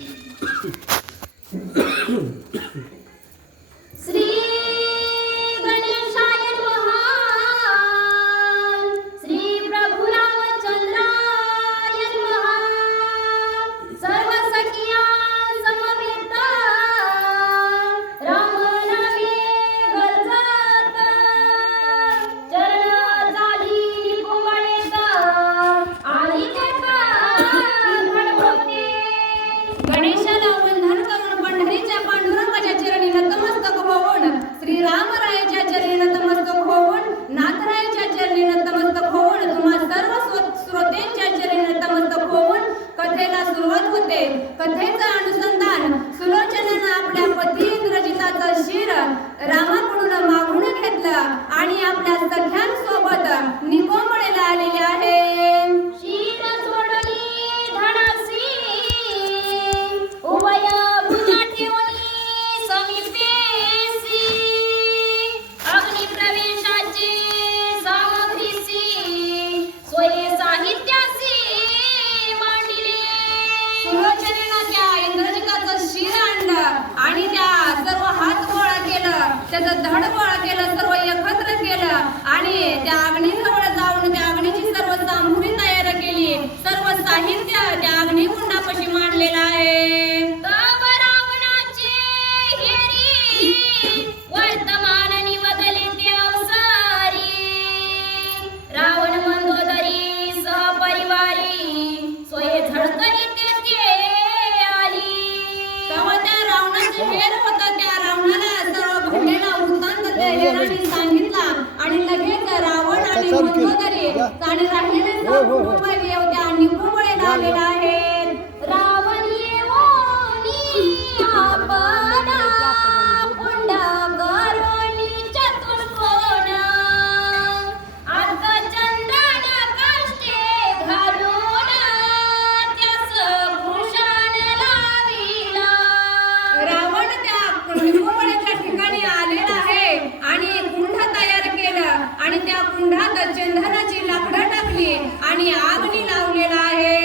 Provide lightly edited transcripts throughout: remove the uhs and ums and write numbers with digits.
श्री गणेशाय नमः। श्री प्रभु रामचंद्राय नमः। सर्व सखिया समवेत राम नामे गरजत चरण झाली कुंभळेत आली देता घडवते। गणेशाला वंदन करून पंढरीच्या पांडुरंगाच्या चरणी नतमस्तक होऊन, श्रीरामरायाच्या चरणी नतमस्तक होऊन, नाथरायाच्या चरणी नतमस्तक होऊन, तुम्हा सर्व श्रोत्यांच्या चरणी नतमस्तक होऊन कथेला सुरुवात होते। कथेचं अनुसंधान सुलोचनेनं आपल्या पती इंद्रजिताचं शिर रामाकडून मागून घेतलं आणि आपल्या सख्यांसोबत निकोंबळेला आलेले आहे। शिर सोडली धडासी उभय भुजा ठेवली समीपेसी, अग्निप्रवेशाची सामग्रीसी स्वये साहित्यासी मांडिले। सुलोचनेनं त्या इंद्रजिताचं शिर आणलं आणि त्या सर्व हात गोळा केलं, त्याचं धड गोळा केलं, सर्व एकत्र केलं आणि त्या अग्नीजवळ जाऊन त्या अग्नीची सर्व सामुग्री तयार केली। सर्व साहित्य त्या अग्निकुंडापाशी मांडलेलं आहे। तब रावणाचे हेरी वर्तमान निवदले ते अवसारी, रावण मंदोदरी सहपरिवारी स्वये झडकली तेथे आली। तेव्हा त्या रावणाचे हेर होतं, त्या रावणाला सर्व घडलेला वृत्तांत त्या हेराने सांगितला आणि लगेच रावण आणि मंदोदरी आणि राहिलेले सर्व कुटुंब त्या निकोंबळेला आलेला आहे। रावण येऊनी आपला पुंडा करुणी चतुर्कोण, अर्धचंदन काष्टे घालून त्यास भूषण लाविला। रावण त्या निकोंबळेच्या ठिकाणी आलेला आहे आणि कुंड तयार केलं आणि त्या कुंडात चंदनाची लाकडं टाकली आणि आगनी लावलेला आहे।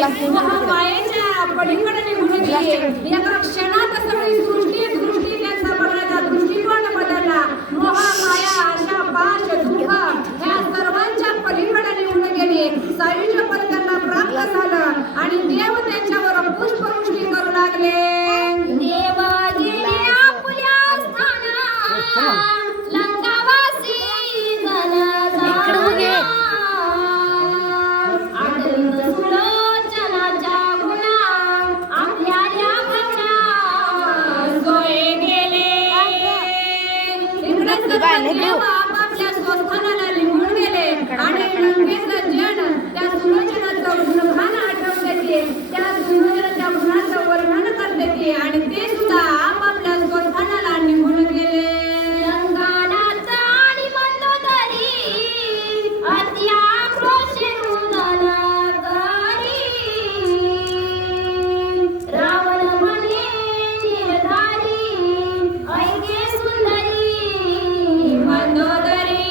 महामायेच्या पलीकडे निघून गेले. एका क्षणात सगळी सृष्टी त्यांचा बघण्याचा दृष्टिकोन बदलला. महामाया, आशा, पाश, दुःख ह्या सर्वांच्या पलीकडे निघून गेले. सायुज्य पद त्यांना प्राप्त झालं आणि देव त्यांच्यावर पुष्पवृष्टी करू लागले. देव गेले आपल्या स्थानात, लंकावासी जन जाणा. आनंद सुलोचनाच्या गुणा, आपल्याला भजना सोय गेले. इकडे सर्व आपापल्या स्वस्थानाला निघून गेले आणि लंकेचं जन त्या सुलोचनाचं गुणगान आठवून देते, त्या सुलोचनाच्या गुणाचं वर्णन करते आणि ते सुद्धा आपापल्या स्वस्थानाला निघून गेले. रंगानाथ आणि मंदोदरी अति आक्रोशी रुदन करी. रावण म्हणे निर्धारी, ऐके सुंदरी मंदोदरी.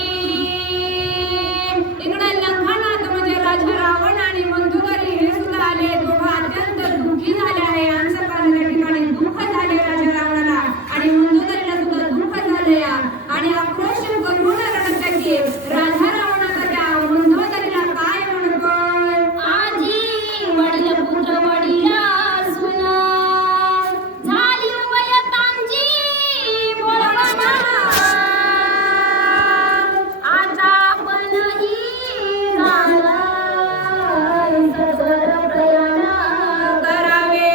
इकडे लंकानाथ म्हणजे राजा रावण आणि मंदोदरी हे सुद्धा आले. दोघं अत्यंत दुःखी झाले आहे. अंशकालीन ठिकाणी दुःख झाले राजा रावणाला आणि मंदोदरीला सुद्धा दुःख झाले आणि आक्रोश करून रडत की राजा रावणाचा त्या मंदोदरीला काय म्हणतो. आजी वडील पुत्र वडील सुन, झाली उभयतांची बोलबाला. आता आपणही झालं सदर प्रयाण करावे.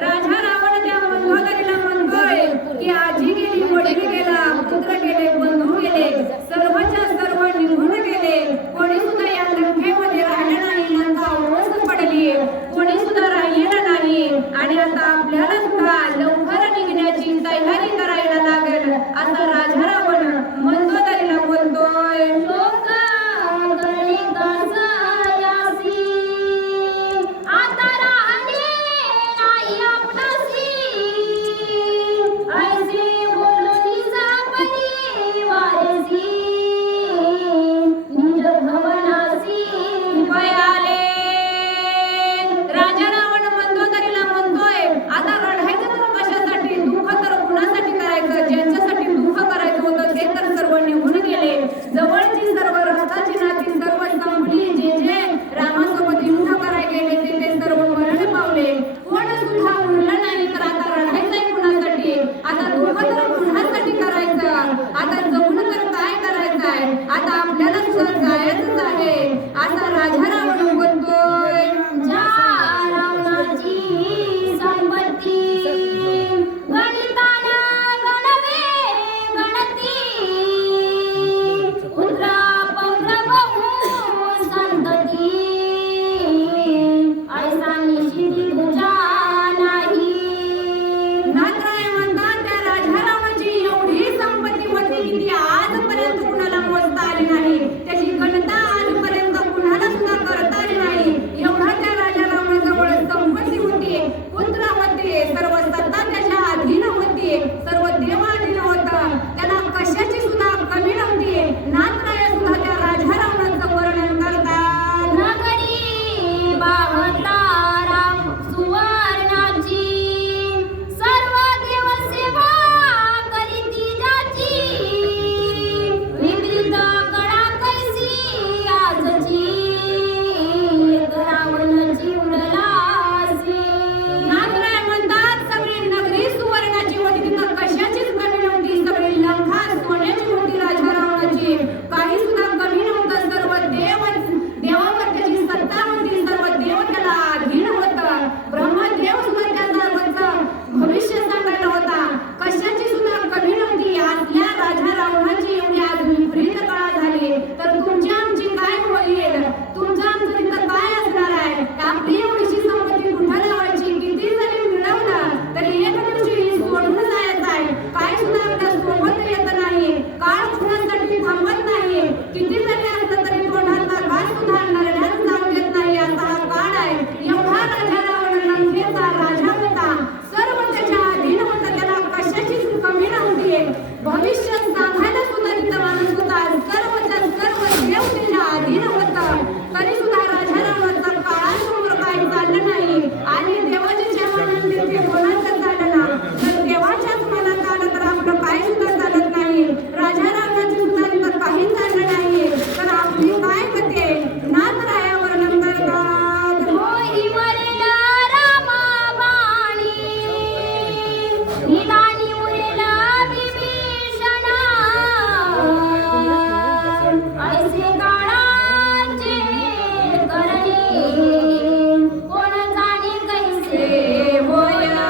राजा रावण त्या मंदोदरीला म्हणतोय की आजी गेली, वडील गेला, पुत्र गेले, बंधू गेले, सर्वच्या सर्व निघून गेले. कोणी सुद्धा या लंकेमध्ये राहिलं नाही. लंका उद्ध्वस्त पडली, कोणी सुद्धा राहिलेलं नाही आणि आता आपल्याला सुद्धा लवकर निघण्याची तयारी करायला लागेल असं राजा रावण मंदोदरीला बोलतोय. लोक गळे गाजयासी, आता राहणे नाही आपणासी. ऐसे बोलून जापली वारसी, निज भवनासी पयाले. राजा रावण मंदोदरीला म्हणतोय आता रडायचं निदानी उरेला विभीषणा ऐसे काळाचे करणे कोण जाणे कैसे होया.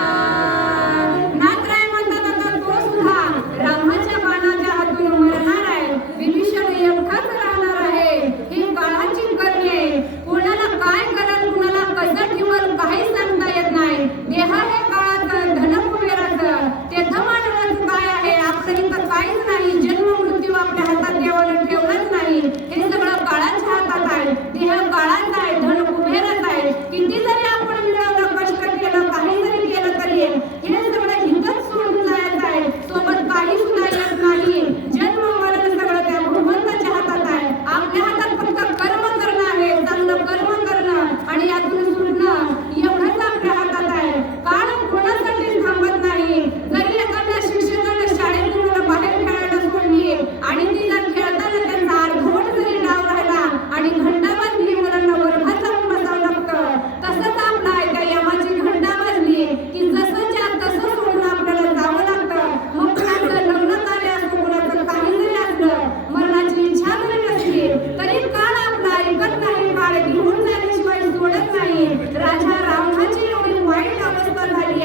नाथराय म्हणतात आता तो सुद्धा रामाच्या बाणाच्या हातून मरणार आहे. विभीषण एकटाच राहणार आहे. ही काळाची करणे कोणाला काय करत कुणाला कसं ठेवल काही सांगता येत नाही. देह हे काळाचं धन कुबेराचं तेथ मानवाचं काय आहे आपलं इथं काहीच नाही. जन्म मृत्यू आपल्या हातात देवानं ठेवलंच नाही. हे सगळं काळाच्या हातात आहे. देह काळाचा आहे, धन कुबेराचं आहे. किती जरी आपण मिळवलं कष्ट केलं काही जरी केलं तरी हे सगळं इथंच सोडून जायचं आहे. सोबत काही सुद्धा येत नाही. जन्म मरण सगळं त्या भगवंताच्या हातात आहे. आपल्या हातात फक्त कर्म करणं आहे, चांगलं कर्म करणं आणि यातून सुटणं एवढंच आपल्या हातात आहे. काळ कोणासाठी थांबत नाही. जरी एखाद्या शिक्षकानं शाळेतून मुलं बाहेर खेळायला सोडली आणि ती जर खेळताना त्यांचा अर्धवट जरी डाव राहिला आणि घंटा वाजली मुलांना वर्गात जाऊन बसावं लागतं, तसंच आपलं आहे. त्या यमाची घंटा वाजली की जसंच्या तसं सोडून आपल्याला जावं लागतं. मग कुणाचं लग्न कार्य असो, कुणाचं काही जरी असलं, मरणाची इच्छा जरी नसली तरी काळ आपला ऐकत नाही. काळ घेऊन जाण्याशिवाय सोडत नाही. राजा रावणाची एवढी वाईट अवस्था झाली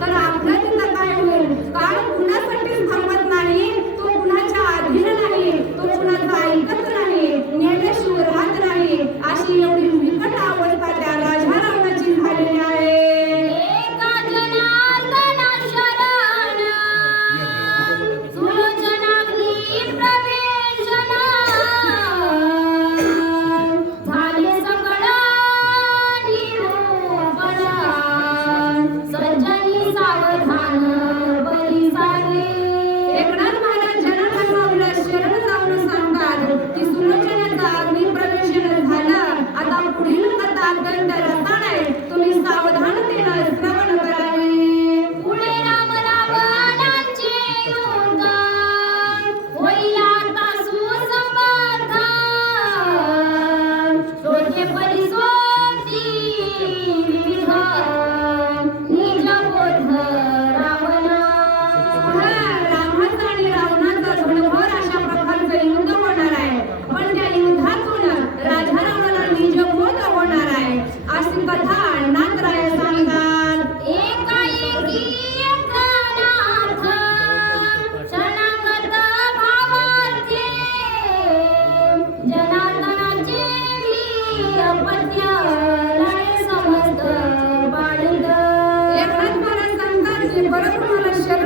तर आपलं तिथं काय होईल. काळ कुणासाठीच थांबत नाही. तो कुणाच्या अधीन नाही. तो कुणाचं ऐकत नाही. नेल्याशिवाय राहत नाही. अशी एवढी बिकट अवस्था त्या राजा रावणाची झालेली आहे. एका जनार्दना शरण सुलोचनाग्नी प्रवेशना झाले सकळ निरूपण सज्जनी सावधान बरी सारे. एकनाथ महाराज जनार्दनाला शरण जाऊन सांगतात की सुलोचनाचा अग्निप्रवेशन झालं. आता पुढील कथा अत्यंत रसाळ आहे. तुम्ही सावधानतेनं श्रवण करावे. पुढे राम रावणांचे युद्ध होईल आता सुसंवाद. शोधे परिसोती विविध निज बोध रावणा. रामाचं आणि रावणाचं घनघोर अशा प्रकारचं युद्ध होणार आहे. पण त्या युद्धातून राजा रावणाला निजबोध होणार आहे. अशी कथा नाथराय सांगतात. एकाएकी एकनाथ शरणागत भावार्थे जनार्दनाचे मी अपत्य लढे समस्त बाळिंद. एकनाथ महाराज सांगतात की परत मला शरण